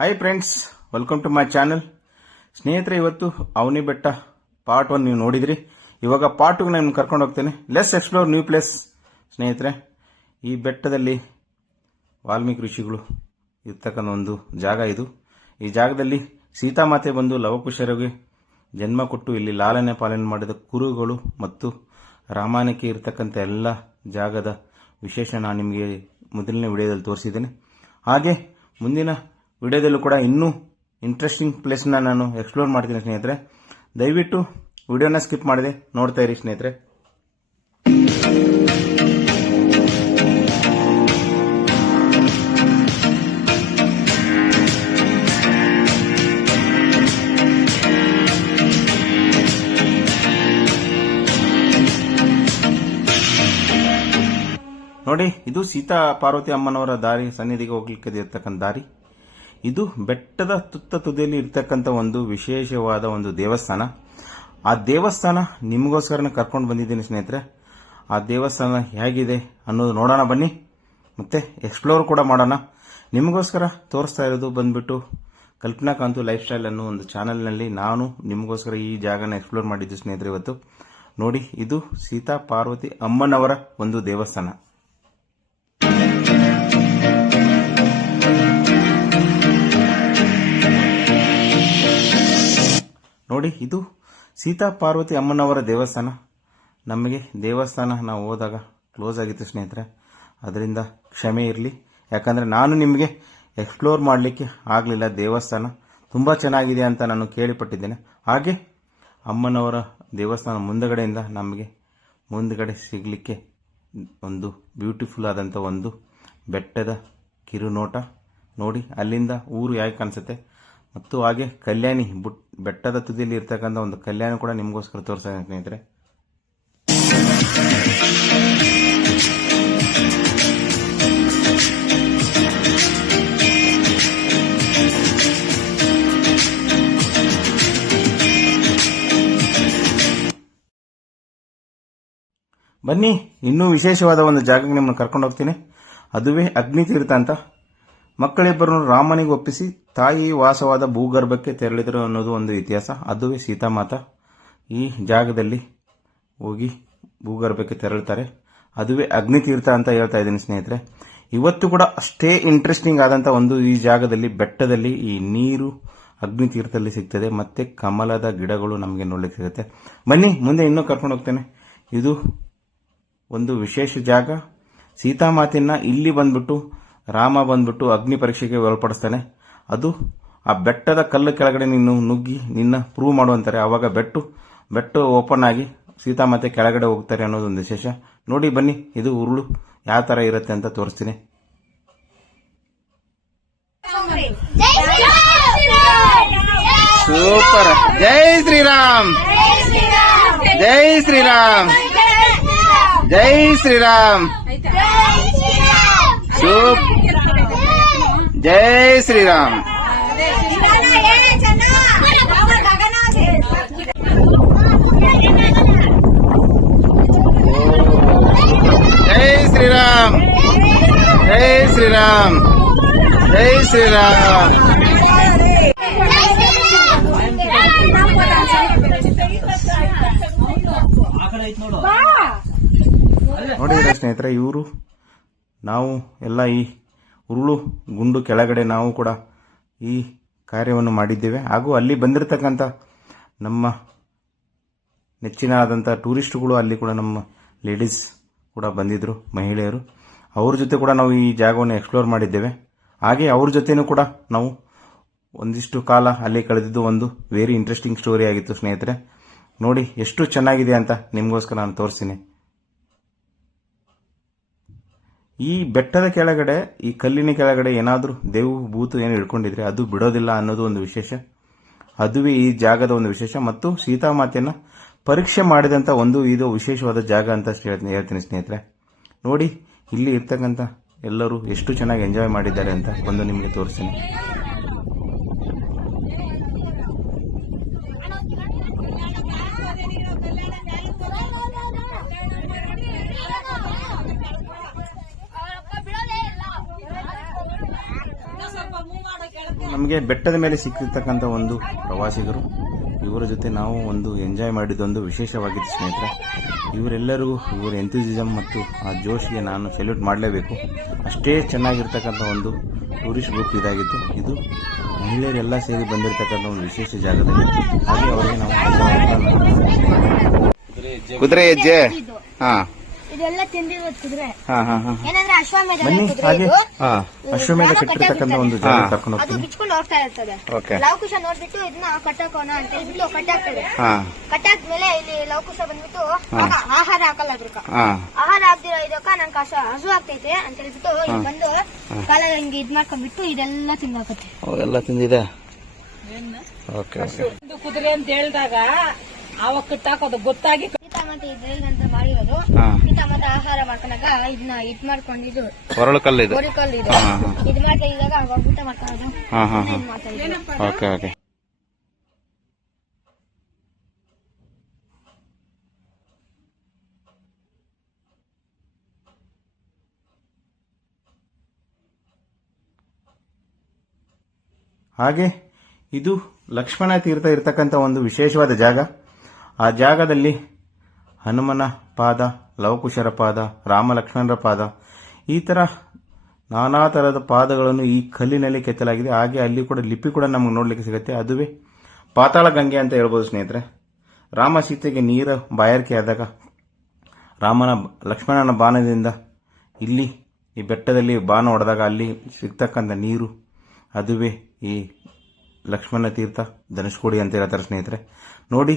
Hi friends, welcome to my channel. ಸ್ನೇಹಿತರೆ, ಇವತ್ತು ಅವನಿ ಬೆಟ್ಟ ಪಾರ್ಟ್ 1 ನೀವು ನೋಡಿದ್ರಿ. ಇವಾಗ ಪಾರ್ಟ್ 2 ನಾನು ಕರ್ಕೊಂಡು ಹೋಗ್ತೇನೆ. Let's explore new place. ಸ್ನೇಹಿತರೆ, ಈ ಬೆಟ್ಟದಲ್ಲಿ ವಾಲ್ಮೀಕಿ ಋಷಿಗಳು ಇರ್ತಕ್ಕಂಥ ಒಂದು ಜಾಗ ಇದು. ಈ ಜಾಗದಲ್ಲಿ ಸೀತಾಮಾತೆ ಬಂದು ಲವಕುಶರಿಗೆ ಜನ್ಮ ಕೊಟ್ಟು ಇಲ್ಲಿ ಲಾಲನೆ ಪಾಲನೆ ಮಾಡಿದ ಕುರುಗಳು ಮತ್ತು ರಾಮಾಯಣಕ್ಕೆ ಇರತಕ್ಕಂಥ ಎಲ್ಲ ಜಾಗದ ವಿಶೇಷ ನಾನು ನಿಮಗೆ ಮೊದಲನೇ ವಿಡಿಯೋದಲ್ಲಿ ತೋರಿಸಿದ್ದೇನೆ. ಹಾಗೆ ಮುಂದಿನ ವಿಡಿಯೋದಲ್ಲೂ ಕೂಡ ಇನ್ನೂ ಇಂಟ್ರೆಸ್ಟಿಂಗ್ ಪ್ಲೇಸ್ನ ನಾನು ಎಕ್ಸ್ಪ್ಲೋರ್ ಮಾಡ್ತೀನಿ ಸ್ನೇಹಿತರೆ. ದಯವಿಟ್ಟು ವಿಡಿಯೋನ ಸ್ಕಿಪ್ ಮಾಡದೆ ನೋಡ್ತಾ ಇರಿ ಸ್ನೇಹಿತರೆ. ನೋಡಿ, ಇದು ಸೀತಾ ಪಾರ್ವತಿ ಅಮ್ಮನವರ ದಾರಿ, ಸನ್ನಿಧಿಗೆ ಹೋಗ್ಲಿಕ್ಕೆ ಇರ್ತಕ್ಕಂಥ ದಾರಿ. ಇದು ಬೆಟ್ಟದ ತುದಿಯಲ್ಲಿ ಇರ್ತಕ್ಕಂಥ ಒಂದು ವಿಶೇಷವಾದ ಒಂದು ದೇವಸ್ಥಾನ. ಆ ದೇವಸ್ಥಾನ ನಿಮಗೋಸ್ಕರ ಕರ್ಕೊಂಡು ಬಂದಿದ್ದೀನಿ ಸ್ನೇಹಿತರೆ. ಆ ದೇವಸ್ಥಾನ ಹೇಗಿದೆ ಅನ್ನೋದು ನೋಡೋಣ ಬನ್ನಿ, ಮತ್ತೆ ಎಕ್ಸ್ಪ್ಲೋರ್ ಕೂಡ ಮಾಡೋಣ. ನಿಮಗೋಸ್ಕರ ತೋರಿಸ್ತಾ ಇರೋದು ಬಂದ್ಬಿಟ್ಟು ಕಲ್ಪನಾ ಕಾಂತು ಲೈಫ್ ಸ್ಟೈಲ್ ಅನ್ನೋ ಒಂದು ಚಾನೆಲ್ನಲ್ಲಿ ನಾನು ನಿಮಗೋಸ್ಕರ ಈ ಜಾಗನ ಎಕ್ಸ್ಪ್ಲೋರ್ ಮಾಡಿದ್ದು ಸ್ನೇಹಿತರೆ. ಇವತ್ತು ನೋಡಿ, ಇದು ಸೀತಾ ಪಾರ್ವತಿ ಅಮ್ಮನವರ ಒಂದು ದೇವಸ್ಥಾನ. ನೋಡಿ, ಇದು ಸೀತಾ ಪಾರ್ವತಿ ಅಮ್ಮನವರ ದೇವಸ್ಥಾನ. ನಮಗೆ ದೇವಸ್ಥಾನ ನಾವು ಹೋದಾಗ ಕ್ಲೋಸ್ ಆಗಿತ್ತು ಸ್ನೇಹಿತರೆ, ಅದರಿಂದ ಕ್ಷಮೆ ಇರಲಿ. ಯಾಕಂದರೆ ನಾನು ನಿಮಗೆ ಎಕ್ಸ್ಪ್ಲೋರ್ ಮಾಡಲಿಕ್ಕೆ ಆಗಲಿಲ್ಲ. ದೇವಸ್ಥಾನ ತುಂಬ ಚೆನ್ನಾಗಿದೆ ಅಂತ ನಾನು ಕೇಳಿಪಟ್ಟಿದ್ದೇನೆ. ಹಾಗೆ ಅಮ್ಮನವರ ದೇವಸ್ಥಾನ ಮುಂದಗಡೆಯಿಂದ ನಮಗೆ ಮುಂದಗಡೆ ಸಿಗಲಿಕ್ಕೆ ಒಂದು ಬ್ಯೂಟಿಫುಲ್ ಆದಂಥ ಒಂದು ಬೆಟ್ಟದ ಕಿರುನೋಟ. ನೋಡಿ, ಅಲ್ಲಿಂದ ಊರು ಯಾಕೆ ಕಾಣಿಸುತ್ತೆ. ಮತ್ತು ಹಾಗೆ ಕಲ್ಯಾಣಿ ಬೆಟ್ಟದ ತುದಿಯಲ್ಲಿ ಇರ್ತಕ್ಕಂಥ ಒಂದು ಕಲ್ಯಾಣಿ ಕೂಡ ನಿಮಗೋಸ್ಕರ ತೋರಿಸ್ತಾ ಸ್ನೇಹಿತರೆ. ಬನ್ನಿ, ಇನ್ನೂ ವಿಶೇಷವಾದ ಒಂದು ಜಾಗಕ್ಕೆ ನಿಮ್ಮನ್ನು ಕರ್ಕೊಂಡು ಹೋಗ್ತೀನಿ. ಅದುವೇ ಅಗ್ನಿತೀರ್ಥ ಅಂತ. ಮಕ್ಕಳಿಬ್ಬರನ್ನು ರಾಮನಿಗೆ ಒಪ್ಪಿಸಿ ತಾಯಿ ವಾಸವಾದ ಭೂಗರ್ಭಕ್ಕೆ ತೆರಳಿದರು ಅನ್ನೋದು ಒಂದು ಇತಿಹಾಸ. ಅದುವೇ ಸೀತಾಮಾತಾ ಈ ಜಾಗದಲ್ಲಿ ಹೋಗಿ ಭೂಗರ್ಭಕ್ಕೆ ತೆರಳುತ್ತಾರೆ. ಅದುವೇ ಅಗ್ನಿತೀರ್ಥ ಅಂತ ಹೇಳ್ತಾ ಇದ್ದೀನಿ ಸ್ನೇಹಿತರೆ. ಇವತ್ತು ಕೂಡ ಅಷ್ಟೇ ಇಂಟ್ರೆಸ್ಟಿಂಗ್ ಆದಂಥ ಒಂದು ಈ ಜಾಗದಲ್ಲಿ ಬೆಟ್ಟದಲ್ಲಿ ಈ ನೀರು ಅಗ್ನಿತೀರ್ಥದಲ್ಲಿ ಸಿಗ್ತದೆ. ಮತ್ತೆ ಕಮಲದ ಗಿಡಗಳು ನಮಗೆ ನೋಡ್ಲಿಕ್ಕೆ ಸಿಗುತ್ತೆ. ಬನ್ನಿ, ಮುಂದೆ ಇನ್ನೂ ಕರ್ಕೊಂಡು ಹೋಗ್ತೇನೆ. ಇದು ಒಂದು ವಿಶೇಷ ಜಾಗ. ಸೀತಾಮಾತೆಯನ್ನ ಇಲ್ಲಿ ಬಂದ್ಬಿಟ್ಟು ರಾಮ ಬಂದ್ಬಿಟ್ಟು ಅಗ್ನಿ ಪರೀಕ್ಷೆಗೆ ಒಳಪಡಿಸ್ತಾನೆ. ಅದು ಆ ಬೆಟ್ಟದ ಕಲ್ಲು ಕೆಳಗಡೆ ನೀನು ನುಗ್ಗಿ ನಿನ್ನ ಪ್ರೂವ್ ಮಾಡುವಂತಾರೆ. ಆವಾಗ ಬೆಟ್ಟ ಓಪನ್ ಆಗಿ ಸೀತಾಮಾತೆ ಕೆಳಗಡೆ ಹೋಗ್ತಾರೆ ಅನ್ನೋದೊಂದು ವಿಶೇಷ. ನೋಡಿ ಬನ್ನಿ, ಇದು ಉರುಳು ಯಾವ ತರ ಇರುತ್ತೆ ಅಂತ ತೋರಿಸ್ತೀನಿ. ಸೂಪರ್. ಜೈ ಶ್ರೀರಾಮ್, ಜೈ ಶ್ರೀರಾಮ್, ಜೈ ಶ್ರೀರಾಮ್, ಜೈ ಶ್ರೀರಾಮ್. ಜೈ ಶ್ರೀರಾಮ್, ಜೈ ಶ್ರೀರಾಮ್, ಜೈ ಶ್ರೀರಾಮ್. ನೋಡಿದ್ರೆ ಸ್ನೇಹಿತರೆ, ಇವರು ನಾವು ಎಲ್ಲ ಈ ಉರುಳು ಗುಂಡು ಕೆಳಗಡೆ ನಾವು ಕೂಡ ಈ ಕಾರ್ಯವನ್ನು ಮಾಡಿದ್ದೇವೆ. ಹಾಗೂ ಅಲ್ಲಿ ಬಂದಿರತಕ್ಕಂಥ ನಮ್ಮ ನೆಚ್ಚಿನಾದಂಥ ಟೂರಿಸ್ಟ್ಗಳು ಅಲ್ಲಿ ಕೂಡ ನಮ್ಮ ಲೇಡೀಸ್ ಕೂಡ ಬಂದಿದ್ದರು, ಮಹಿಳೆಯರು. ಅವ್ರ ಜೊತೆ ಕೂಡ ನಾವು ಈ ಜಾಗವನ್ನು ಎಕ್ಸ್ಪ್ಲೋರ್ ಮಾಡಿದ್ದೇವೆ. ಹಾಗೆ ಅವ್ರ ಜೊತೆನೂ ಕೂಡ ನಾವು ಒಂದಿಷ್ಟು ಕಾಲ ಅಲ್ಲಿ ಕಳೆದಿದ್ದು ಒಂದು ವೆರಿ ಇಂಟ್ರೆಸ್ಟಿಂಗ್ ಸ್ಟೋರಿ ಆಗಿತ್ತು ಸ್ನೇಹಿತರೆ. ನೋಡಿ ಎಷ್ಟು ಚೆನ್ನಾಗಿದೆ ಅಂತ ನಿಮಗೋಸ್ಕರ ನಾನು ತೋರಿಸ್ತೀನಿ. ಈ ಬೆಟ್ಟದ ಕೆಳಗಡೆ, ಈ ಕಲ್ಲಿನ ಕೆಳಗಡೆ ಏನಾದರೂ ದೇವು ಭೂತು ಏನು ಹಿಡ್ಕೊಂಡಿದ್ರೆ ಅದು ಬಿಡೋದಿಲ್ಲ ಅನ್ನೋದು ಒಂದು ವಿಶೇಷ. ಅದುವೇ ಈ ಜಾಗದ ಒಂದು ವಿಶೇಷ. ಮತ್ತು ಸೀತಾಮಾತೆಯನ್ನ ಪರೀಕ್ಷೆ ಮಾಡಿದಂಥ ಒಂದು ಇದು ವಿಶೇಷವಾದ ಜಾಗ ಅಂತ ಹೇಳ್ತೀನಿ ಸ್ನೇಹಿತರೆ. ನೋಡಿ, ಇಲ್ಲಿ ಇರ್ತಕ್ಕಂಥ ಎಲ್ಲರೂ ಎಷ್ಟು ಚೆನ್ನಾಗಿ ಎಂಜಾಯ್ ಮಾಡಿದ್ದಾರೆ ಅಂತ ಒಂದು ನಿಮಗೆ ತೋರಿಸ್ತೀನಿ. ನಮಗೆ ಬೆಟ್ಟದ ಮೇಲೆ ಸಿಕ್ಕಿರ್ತಕ್ಕಂಥ ಒಂದು ಪ್ರವಾಸಿಗರು. ಇವರ ಜೊತೆ ನಾವು ಒಂದು ಎಂಜಾಯ್ ಮಾಡಿದ್ದೊಂದು ವಿಶೇಷವಾಗಿತ್ತು ಸ್ನೇಹಿತರೆ. ಇವರೆಲ್ಲರಿಗೂ ಇವರ ಎಂಥೂಸಿಸಮ್ ಮತ್ತು ಆ ಜೋಶ್ಗೆ ನಾನು ಸೆಲ್ಯೂಟ್ ಮಾಡಲೇಬೇಕು. ಅಷ್ಟೇ ಚೆನ್ನಾಗಿರ್ತಕ್ಕಂಥ ಒಂದು ಟೂರಿಸ್ಟ್ ಗ್ರೂಪ್ ಇದಾಗಿತ್ತು. ಇದು ಮಹಿಳೆಯರೆಲ್ಲ ಸೇರಿ ಬಂದಿರತಕ್ಕಂಥ ಒಂದು ವಿಶೇಷ ಜಾಗದಲ್ಲಿ. ಹಾಗೆ ಅವರಿಗೆ ನಾವು ಕುದುರೆ ಹೆಜ್ಜೆ ಇದೆಲ್ಲ ತಿಂದಿರೋದು ಕುದುರೆ. ಏನಂದ್ರೆ ಅಶ್ವಮೇಧ ಕಟ್ಟಿರ್ತಕ್ಕಂಥ ಒಂದು ಜಾಗ ಕರ್ಕೊಂಡು ಅದು ಬಿಚ್ಕೊಂಡು ಹೋಗ್ತಾ ಇರ್ತದೆ. ಲವಕುಶ ನೋಡ್ಬಿಟ್ಟು ಇದನ್ನ ಕಟ್ಟಾಕೋಣ ಅಂತ ಹೇಳ್ಬಿಟ್ಟು ಕಟ್ಟಾಕ್ತದೆ. ಕಟ್ಟಾದ್ಮೇಲೆ ಇಲ್ಲಿ ಲವಕುಶ ಬಂದ್ಬಿಟ್ಟು ಆಹಾರ ಹಾಕಲ್ಲ ಅದಕ್ಕ. ಆಹಾರ ಹಾಕ್ದಿರೋ ಇದಕ್ಕ ನಂಗೆ ಹಸು ಆಗ್ತೈತೆ ಅಂತ ಹೇಳ್ಬಿಟ್ಟು ಇಲ್ಲಿ ಬಂದು ಕಾಲ ಹಂಗೆ ಇದ್ ಮಾಡ್ಕೊಂಡ್ಬಿಟ್ಟು ಇದೆಲ್ಲ ತಿಂದಾಕತ್ತೆ. ಎಲ್ಲ ತಿಂದಿದೆ. ಕುದುರೆ ಅಂತ ಹೇಳಿದಾಗ ಅವಾಗ ಕಟ್ಟಾಕೋದು ಗೊತ್ತಾಗಿ ಸೀತಾ ಮತ್ತೆ ಇದ್ರಲ್ಲಂತ ಮಾಡಿರೋದು. ಸೀತಾ ಮತ್ತೆ ಆಹಾರ ಮಾಡ್ಕೊಂಡಾಗ ಇದನ್ನ ಇದ್ ಮಾಡ್ಕೊಂಡಿದ್ದು ಹೊರಳು ಕಲ್ಲು ಇದು. ಇದು ಮಾಡ್ಕೊಂಡಿದ್ದಾಗ ಊಟ ಮಾಡ್ಕೊಳ್ಳೋದು. ಹಾಗೆ ಇದು ಲಕ್ಷ್ಮಣ ತೀರ್ಥ ಇರತಕ್ಕಂಥ ಒಂದು ವಿಶೇಷವಾದ ಜಾಗ. ಆ ಜಾಗದಲ್ಲಿ ಹನುಮನ ಪಾದ, ಲವಕುಶರ ಪಾದ, ರಾಮ ಲಕ್ಷ್ಮಣರ ಪಾದ, ಈ ಥರ ನಾನಾ ಥರದ ಪಾದಗಳನ್ನು ಈ ಕಲ್ಲಿನಲ್ಲಿ ಕೆತ್ತಲಾಗಿದೆ. ಹಾಗೆ ಅಲ್ಲಿ ಕೂಡ ಲಿಪಿ ಕೂಡ ನಮಗೆ ನೋಡಲಿಕ್ಕೆ ಸಿಗುತ್ತೆ. ಅದುವೇ ಪಾತಾಳ ಗಂಗೆ ಅಂತ ಹೇಳ್ಬೋದು ಸ್ನೇಹಿತರೆ. ರಾಮ ಸೀತೆಗೆ ನೀರು ಬಾಯಾರಿಕೆ ಆದಾಗ ಲಕ್ಷ್ಮಣನ ಬಾಣದಿಂದ ಇಲ್ಲಿ ಈ ಬೆಟ್ಟದಲ್ಲಿ ಬಾಣ ಹೊಡೆದಾಗ ಅಲ್ಲಿ ಸಿಗ್ತಕ್ಕಂಥ ನೀರು, ಅದುವೇ ಈ ಲಕ್ಷ್ಮಣ ತೀರ್ಥ, ಧನುಷ್ಕೋಡಿ ಅಂತ ಹೇಳ್ತಾರೆ ಸ್ನೇಹಿತರೆ. ನೋಡಿ,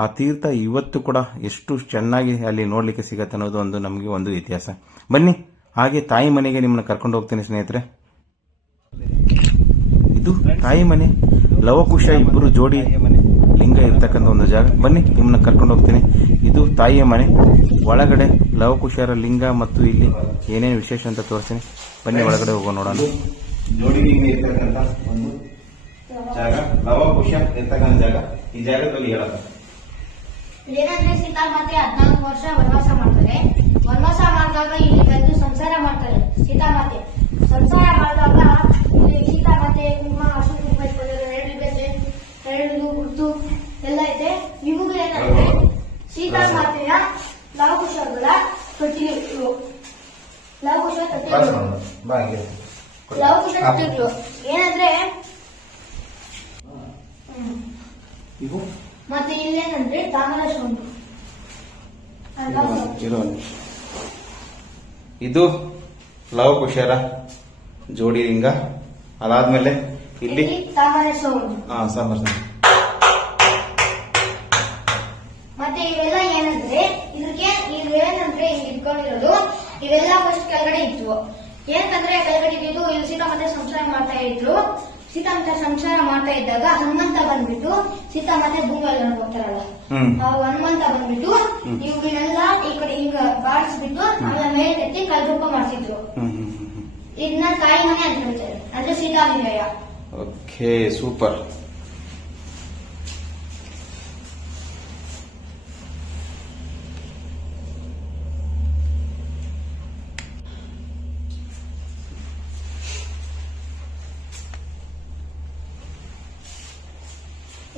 ಆ ತೀರ್ಥ ಇವತ್ತು ಕೂಡ ಎಷ್ಟು ಚೆನ್ನಾಗಿ ಅಲ್ಲಿ ನೋಡಲಿಕ್ಕೆ ಸಿಗತ್ತೆ ಅನ್ನೋದು ಒಂದು ನಮಗೆ ಒಂದು ಇತಿಹಾಸ. ಬನ್ನಿ, ಹಾಗೆ ತಾಯಿ ಮನೆಗೆ ನಿಮ್ಮನ್ನ ಕರ್ಕೊಂಡು ಹೋಗ್ತೀನಿ ಸ್ನೇಹಿತರೆ. ಇದು ತಾಯಿ ಮನೆ. ಲವಕುಶ ಇಬ್ಬರು ಜೋಡಿ ಲಿಂಗ ಇರ್ತಕ್ಕಂಥ ಒಂದು ಜಾಗ. ಬನ್ನಿ, ನಿಮ್ಮನ್ನ ಕರ್ಕೊಂಡು ಹೋಗ್ತೀನಿ. ಇದು ತಾಯಿಯ ಮನೆ. ಒಳಗಡೆ ಲವಕುಶರ ಲಿಂಗ ಮತ್ತು ಇಲ್ಲಿ ಏನೇನು ವಿಶೇಷ ಅಂತ ತೋರಿಸ್ತೀನಿ. ಬನ್ನಿ, ಒಳಗಡೆ ಹೋಗೋಣ, ನೋಡೋಣ. ಜೋಡಿ ಲಿಂಗ ಇರ್ತಕ್ಕಂಥ ಒಂದು ಜಾಗ, ಲವಕುಶ ಇರ್ತಕ್ಕಂಥ ಜಾಗ. ಈ ಜಾಗದಲ್ಲಿ ಹೇಳಲ್ಲ ಏನಂದ್ರೆ ಸೀತಾ ಮಾತೆ 14 ವರ್ಷ ವನವಾಸ ಮಾಡ್ತಾರೆ. ವನವಾಸ ಮಾಡಿದಾಗ ಇಲ್ಲಿ ಬಂದು ಸಂಸಾರ ಮಾಡ್ತಾರೆ. ಸೀತಾ ಮಾತೆ ಸಂಸಾರ ಮಾಡಿದಾಗ ಇಲ್ಲಿ ಸೀತಾ ಮಾತೆ ಕುಂಕುಮ, ಅಶು ಕುಂಕುಮ ಇಟ್ಕೊಂಡಿದ್ದಾರೆ. ಎರಡು ಗುರ್ತು ಎಲ್ಲ ಇದೆ. ಇವುಗಳು ಏನಂದ್ರೆ ಸೀತಾ ಮಾತೆಯ ಲವಕುಶಗಳ ತೊಟ್ಟಿಲು. ಲವಕುಶ ತೊಟ್ಟಿಲು ಏನಂದ್ರೆ ಮತ್ತೆ ಇಲ್ಲೇನಂದ್ರೆ ತಾಮ್ರ ಸೌಂಡು. ಇದು ಲವಕುಶರ ಜೋಡಿ ಲಿಂಗ. ಅದಾದ್ಮೇಲೆ ಇಲ್ಲಿ ತಾಮ್ರ ಸೌಂಡು. ಮತ್ತೆ ಇವೆಲ್ಲ ಏನಂದ್ರೆ ಇವೇನಂದ್ರೆ ಹಿಂಗ್ ಇಟ್ಕೊಂಡಿರೋದು. ಇವೆಲ್ಲ ಫಸ್ಟ್ ಕೆಳಗಡೆ ಇದ್ವು. ಏನಂದ್ರೆ ಕೆಳಗಡೆ ಇದ್ದು ಇಲ್ಲಿ ಸೀತಾ ಮತ್ತೆ ಸಂಸಾರ ಮಾಡ್ತಾ ಇದ್ರು. ಸೀತಾ ಮತ್ತೆ ಸಂಸಾರ ಮಾಡ್ತಾ ಇದ್ದಾಗ ಹನುಮಂತ ಬಂದ್ಬಿಟ್ಟು ಸೀತಾ ಮತ್ತೆ ಭೂಮಿ ಹೋಗ್ತಾರಲ್ಲ, ಹನುಮಂತ ಬಂದ್ಬಿಟ್ಟು ಇವುಗಳನ್ನೆಲ್ಲ ಈ ಕಡೆ ಹಿಂಗ ಬಾಡಿಸ್ಬಿಟ್ಟು ಆಮೇಲೆ ಮೇಲೆ ಎತ್ತಿ ಕಲ್ರೂಪ ಮಾಡ್ತಿದ್ರು. ಇದನ್ನ ತಾಯಿ ಮನೆ ಅಂತ ಹೇಳ್ತಾರೆ, ಅಂದ್ರೆ ಸೀತಾ ನಿಲಯ. Okay, super.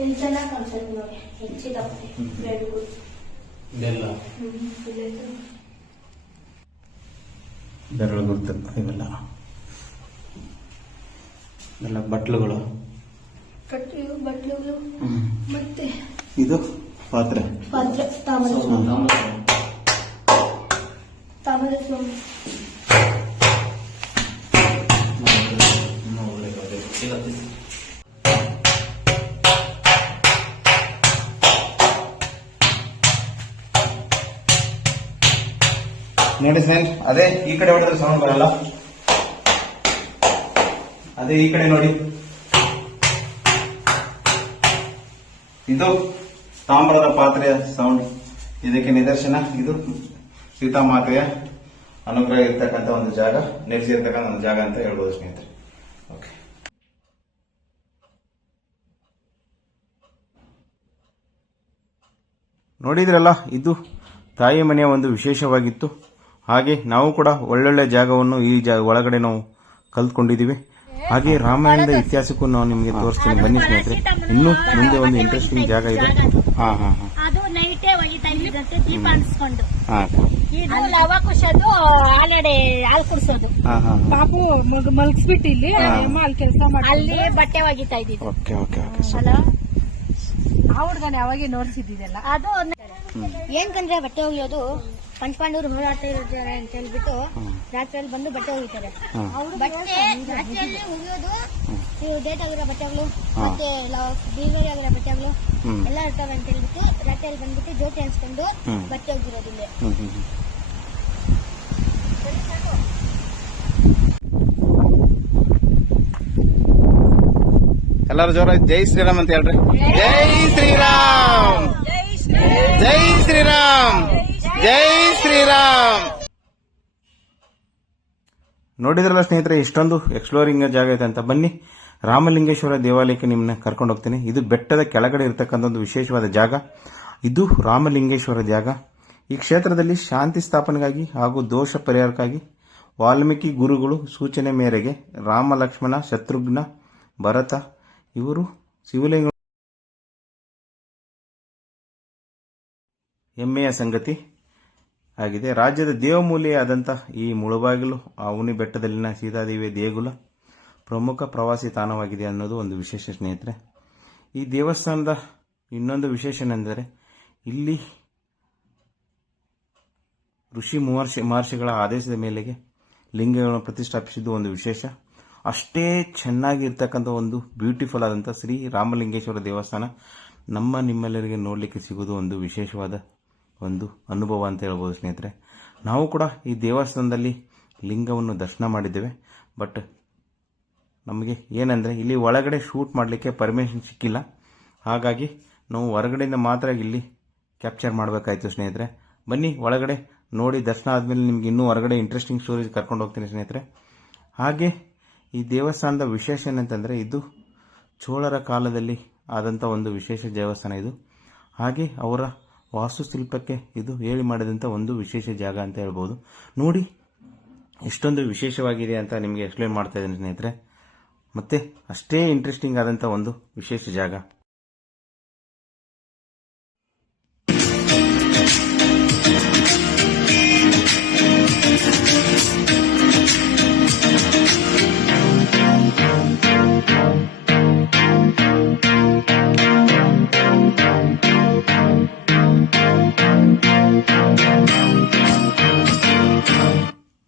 ಇಲ್ಲಿ ಚೆನ್ನಾಗಿ ಕಾಣಿಸುತ್ತೆ ನೋಡಿ. ಹೆಚ್ಚಿದಪ್ಪೆ ಬೆರಳು ಗುರುತು ಇವೆಲ್ಲ ಎಲ್ಲ ಬಟ್ಲುಗಳು. ಬಟ್ಲುಗಳು ಮತ್ತೆ ಇದು ಪಾತ್ರೆ ತಾಮ್ರದ ಸ್ವಾಮಿ. ನೋಡಿ ಸ್ನೇಹಿತ, ಅದೇ ಈ ಕಡೆ ಹೊಡೆದ್ರೆ ಸೌಂಡ್ ಬರಲ್ಲ. ಅದೇ ಈ ಕಡೆ ನೋಡಿ, ಇದು ತಾಮ್ರದ ಪಾತ್ರೆಯ ಸೌಂಡ್. ಇದಕ್ಕೆ ನಿದರ್ಶನ ಇದು ಸೀತಾಮಾತೆಯ ಅನುಗ್ರಹ ಇರ್ತಕ್ಕಂಥ ಒಂದು ಜಾಗ, ನೆಲೆಸಿರ್ತಕ್ಕಂಥ ಒಂದು ಜಾಗ ಅಂತ ಹೇಳ್ಬೋದು ಸ್ನೇಹಿತರೆ. ಓಕೆ, ನೋಡಿದ್ರಲ್ಲ, ಇದು ತಾಯಿ ಮನೆಯ ಒಂದು ವಿಶೇಷವಾಗಿತ್ತು. ಹಾಗೆ ನಾವು ಕೂಡ ಒಳ್ಳೊಳ್ಳೆ ಜಾಗವನ್ನು ಈ ಒಳಗಡೆ ನಾವು ಕಲ್ತ್ಕೊಂಡಿದ್ದೀವಿ. ಹಾಗೆ ರಾಮಾಯಣದ ಇತಿಹಾಸಕ್ಕೂ ನಾವು ನಿಮಗೆ ತೋರಿಸ್ತೀನಿ ಬನ್ನಿ ಸ್ನೇಹಿತರೆ. ಇನ್ನೂ ಮುಂದೆ ಒಂದು ಇಂಟ್ರೆಸ್ಟಿಂಗ್ ಜಾಗ ಇದೆ. ಹಾ ಹಾ ಹಾ ಅದು ನೈಟೇ ಒಯ್ತಾ ಇದ್ದಂತೆ ದೀಪ ಅನ್ಸ್ಕೊಂಡು. ಹಾ ಇದು ಲವ ಕುಶದು ಆಲ್ರೆಡಿ ಹಾಲು ಕುಡಿಸೋದು. ಹಾ ಹಾ ಪಾಪು ಮಲ್ಗಿಸ್ಬಿಟ್ಟು ಇಲ್ಲಿ ಅಲ್ಲಿ ಕೆಲಸ ಮಾಡಿ ಅಲ್ಲಿ ಬಟ್ಟೆ ಒಗಿತಾ ಇದ್ದಿದ್ದು. ಓಕೆ ಓಕೆ ಓಕೆ ಅಲ್ಲ ಆ ಹುಡ್ಗನ ಯಾವಾಗ ನೋಡ್ಸಿದ್ದಿದೆಲ್ಲ. ಅದು ಏನ್ಕಂದ್ರೆ ಬಟ್ಟೆ ಒಗೆಯೋದು ಪಂಚಪಾಂಡವರು ಹೋರಾಡ್ತಾ ಇರ್ತಾರೆ ಅಂತ ಹೇಳ್ಬಿಟ್ಟು ರಾತ್ರಿಯಲ್ಲಿ ಬಂದು ಬಟ್ಟೆ ಒಗಿತಾರೆ. ಬಟ್ಟೆ ರಾತ್ರಿಯಲ್ಲಿ ಒಗೆಯೋದು ಡೇಟ್ ಆಗಿರೋ ಬಟ್ಟೆಗಳು ಮತ್ತೆ ಡೆಲಿವರಿ ಆಗಿರೋ ಬಟ್ಟೆಗಳು ಎಲ್ಲ ಇರ್ತವೆ ಅಂತ ಹೇಳ್ಬಿಟ್ಟು ರಾತ್ರಿಯಲ್ಲಿ ಬಂದ್ಬಿಟ್ಟು ಜ್ಯೋತಿ ಅನ್ಸ್ಕೊಂಡು ಬಟ್ಟೆ ಒಗಿರೋದಿಲ್ಲ. ಎಲ್ಲರೂ ಜೋರ ಜೈ ಶ್ರೀರಾಮ್ ಅಂತ ಹೇಳ್ರಿ. ಜೈ ಶ್ರೀರಾಮ್, ಜೈ ಶ್ರೀರಾಮ್, ಜೈ ಶ್ರೀರಾಮ್. ನೋಡಿದ್ರಲ್ಲ ಸ್ನೇಹಿತರೆ, ಇಷ್ಟೊಂದು ಎಕ್ಸ್ಪ್ಲೋರಿಂಗ್ ಜಾಗ ಇದೆ ಅಂತ. ಬನ್ನಿ ರಾಮಲಿಂಗೇಶ್ವರ ದೇವಾಲಯಕ್ಕೆ ನಿಮ್ಮನ್ನ ಕರ್ಕೊಂಡು ಹೋಗ್ತೀನಿ. ಇದು ಬೆಟ್ಟದ ಕೆಳಗಡೆ ಇರತಕ್ಕಂಥ ಒಂದು ವಿಶೇಷವಾದ ಜಾಗ. ಇದು ರಾಮಲಿಂಗೇಶ್ವರ ಜಾಗ. ಈ ಕ್ಷೇತ್ರದಲ್ಲಿ ಶಾಂತಿ ಸ್ಥಾಪನೆಗಾಗಿ ಹಾಗೂ ದೋಷ ಪರಿಹಾರಕ್ಕಾಗಿ ವಾಲ್ಮೀಕಿ ಗುರುಗಳು ಸೂಚನೆ ಮೇರೆಗೆ ರಾಮ, ಲಕ್ಷ್ಮಣ, ಶತ್ರುಘ್ನ, ಭರತ ಇವರು ಶಿವಲಿಂಗ ಹೆಮ್ಮೆಯ ಸಂಗತಿ ಆಗಿದೆ. ರಾಜ್ಯದ ದೇವಮೂಲೆಯಾದಂಥ ಈ ಮುಳಬಾಗಿಲು ಅವನಿ ಬೆಟ್ಟದಲ್ಲಿನ ಸೀತಾದೇವಿಯ ದೇಗುಲ ಪ್ರಮುಖ ಪ್ರವಾಸಿ ತಾಣವಾಗಿದೆ ಅನ್ನೋದು ಒಂದು ವಿಶೇಷ ಸ್ನೇಹಿತರೆ. ಈ ದೇವಸ್ಥಾನದ ಇನ್ನೊಂದು ವಿಶೇಷನೆಂದರೆ ಇಲ್ಲಿ ಋಷಿ ಮಹರ್ಷಿಗಳ ಆದೇಶದ ಮೇಲೆಗೆ ಲಿಂಗಗಳನ್ನು ಪ್ರತಿಷ್ಠಾಪಿಸಿದ್ದು ಒಂದು ವಿಶೇಷ. ಅಷ್ಟೇ ಚೆನ್ನಾಗಿ ಇರ್ತಕ್ಕಂಥ ಒಂದು ಬ್ಯೂಟಿಫುಲ್ ಆದಂಥ ಶ್ರೀ ರಾಮಲಿಂಗೇಶ್ವರ ದೇವಸ್ಥಾನ ನಮ್ಮ ನಿಮ್ಮೆಲ್ಲರಿಗೆ ನೋಡಲಿಕ್ಕೆ ಸಿಗೋದು ಒಂದು ವಿಶೇಷವಾದ ಒಂದು ಅನುಭವ ಅಂತ ಹೇಳ್ಬೋದು ಸ್ನೇಹಿತರೆ. ನಾವು ಕೂಡ ಈ ದೇವಸ್ಥಾನದಲ್ಲಿ ಲಿಂಗವನ್ನು ದರ್ಶನ ಮಾಡಿದ್ದೇವೆ. ಬಟ್ ನಮಗೆ ಏನಂದರೆ ಇಲ್ಲಿ ಒಳಗಡೆ ಶೂಟ್ ಮಾಡಲಿಕ್ಕೆ ಪರ್ಮಿಷನ್ ಸಿಕ್ಕಿಲ್ಲ. ಹಾಗಾಗಿ ನಾವು ಹೊರಗಡೆಯಿಂದ ಮಾತ್ರ ಇಲ್ಲಿ ಕ್ಯಾಪ್ಚರ್ ಮಾಡಬೇಕಾಯಿತು ಸ್ನೇಹಿತರೆ. ಬನ್ನಿ ಒಳಗಡೆ ನೋಡಿ ದರ್ಶನ ಆದಮೇಲೆ ನಿಮ್ಗೆ ಇನ್ನೂ ಹೊರಗಡೆ ಇಂಟ್ರೆಸ್ಟಿಂಗ್ ಸ್ಟೋರೀಸ್ ಕರ್ಕೊಂಡು ಹೋಗ್ತೀನಿ ಸ್ನೇಹಿತರೆ. ಹಾಗೆ ಈ ದೇವಸ್ಥಾನದ ವಿಶೇಷ ಏನಂತಂದರೆ ಇದು ಚೋಳರ ಕಾಲದಲ್ಲಿ ಆದಂಥ ಒಂದು ವಿಶೇಷ ದೇವಸ್ಥಾನ ಇದು. ಹಾಗೆ ಅವರ ವಾಸ್ತುಶಿಲ್ಪಕ್ಕೆ ಇದು ಹೇಳಿ ಮಾಡಿದಂಥ ಒಂದು ವಿಶೇಷ ಜಾಗ ಅಂತ ಹೇಳ್ಬೋದು. ನೋಡಿ ಎಷ್ಟೊಂದು ವಿಶೇಷವಾಗಿದೆ ಅಂತ ನಿಮಗೆ ಎಕ್ಸ್ಪ್ಲೇನ್ ಮಾಡ್ತಾ ಇದ್ದೀನಿ ಸ್ನೇಹಿತರೆ. ಮತ್ತೆ ಅಷ್ಟೇ ಇಂಟ್ರೆಸ್ಟಿಂಗ್ ಆದಂಥ ಒಂದು ವಿಶೇಷ ಜಾಗ.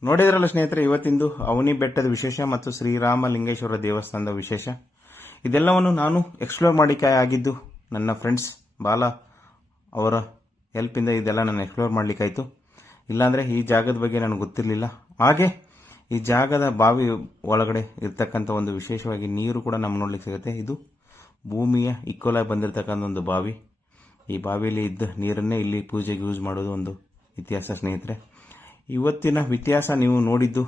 ನೋಡಿದ್ರಲ್ಲ ಸ್ನೇಹಿತರೆ, ಇವತ್ತಿಂದು ಅವನಿ ಬೆಟ್ಟದ ವಿಶೇಷ ಮತ್ತು ಶ್ರೀರಾಮಲಿಂಗೇಶ್ವರ ದೇವಸ್ಥಾನದ ವಿಶೇಷ. ಇದೆಲ್ಲವನ್ನು ನಾನು ಎಕ್ಸ್ಪ್ಲೋರ್ ಮಾಡಿಕೆ ಆಗಿದ್ದು ನನ್ನ ಫ್ರೆಂಡ್ಸ್ ಬಾಲ ಅವರ ಹೆಲ್ಪಿಂದ ಇದೆಲ್ಲ ನಾನು ಎಕ್ಸ್ಪ್ಲೋರ್ ಮಾಡಲಿಕ್ಕಾಯಿತು. ಇಲ್ಲಾಂದರೆ ಈ ಜಾಗದ ಬಗ್ಗೆ ನನಗೆ ಗೊತ್ತಿರಲಿಲ್ಲ. ಹಾಗೆ ಈ ಜಾಗದ ಬಾವಿ ಒಳಗಡೆ ಇರ್ತಕ್ಕಂಥ ಒಂದು ವಿಶೇಷವಾಗಿ ನೀರು ಕೂಡ ನಮ್ಗೆ ನೋಡ್ಲಿಕ್ಕೆ ಸಿಗುತ್ತೆ. ಇದು ಭೂಮಿಯ ಇಕ್ವಲಾಗಿ ಬಂದಿರತಕ್ಕಂಥ ಒಂದು ಬಾವಿ. ಈ ಬಾವಿಯಲ್ಲಿ ಇದ್ದ ನೀರನ್ನೇ ಇಲ್ಲಿ ಪೂಜೆಗೆ ಯೂಸ್ ಮಾಡೋದು ಒಂದು ಇತಿಹಾಸ ಸ್ನೇಹಿತರೆ. ಇವತ್ತಿನ ವ್ಯತ್ಯಾಸ ನೀವು ನೋಡಿದ್ದು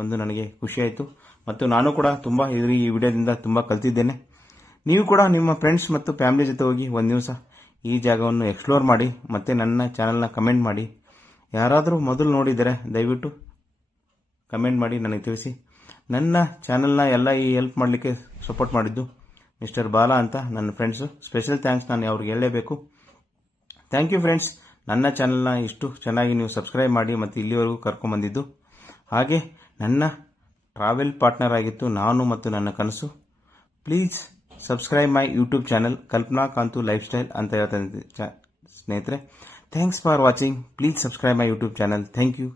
ಒಂದು ನನಗೆ ಖುಷಿಯಾಯಿತು ಮತ್ತು ನಾನು ಕೂಡ ತುಂಬ ಈ ವಿಡಿಯೋದಿಂದ ತುಂಬ ಕಲ್ತಿದ್ದೇನೆ. ನೀವು ಕೂಡ ನಿಮ್ಮ ಫ್ರೆಂಡ್ಸ್ ಮತ್ತು ಫ್ಯಾಮಿಲಿ ಜೊತೆ ಹೋಗಿ ಒಂದು ದಿವಸ ಈ ಜಾಗವನ್ನು ಎಕ್ಸ್ಪ್ಲೋರ್ ಮಾಡಿ ಮತ್ತು ನನ್ನ ಚಾನಲ್ನ ಕಮೆಂಟ್ ಮಾಡಿ. ಯಾರಾದರೂ ಮೊದಲು ನೋಡಿದರೆ ದಯವಿಟ್ಟು ಕಮೆಂಟ್ ಮಾಡಿ ನನಗೆ ತಿಳಿಸಿ. ನನ್ನ ಚಾನಲ್ನ ಎಲ್ಲ ಈ ಹೆಲ್ಪ್ ಮಾಡಲಿಕ್ಕೆ ಸಪೋರ್ಟ್ ಮಾಡಿದ್ದು ಮಿಸ್ಟರ್ ಬಾಲಾ ಅಂತ ನನ್ನ ಫ್ರೆಂಡ್ಸು. ಸ್ಪೆಷಲ್ ಥ್ಯಾಂಕ್ಸ್ ನಾನು ಅವ್ರಿಗೆ ಹೇಳಲೇಬೇಕು. ಥ್ಯಾಂಕ್ ಯು ಫ್ರೆಂಡ್ಸ್, ನನ್ನ ಚಾನಲ್ನ ಇಷ್ಟು ಚೆನ್ನಾಗಿ ನೀವು ಸಬ್ಸ್ಕ್ರೈಬ್ ಮಾಡಿ ಮತ್ತು ಇಲ್ಲಿವರೆಗೂ ಕರ್ಕೊಂಡ್ಬಂದಿದ್ದು. ಹಾಗೆ ನನ್ನ ಟ್ರಾವೆಲ್ ಪಾರ್ಟ್ನರ್ ಆಗಿತ್ತು ನಾನು ಮತ್ತು ನನ್ನ ಕನಸು. Please subscribe my YouTube channel Kalpana Kantu life style ಅಂತ ಹೇಳ್ತಾ ಸ್ನೇಹಿತರೆ. Thanks for watching. Please subscribe my YouTube channel. Thank you.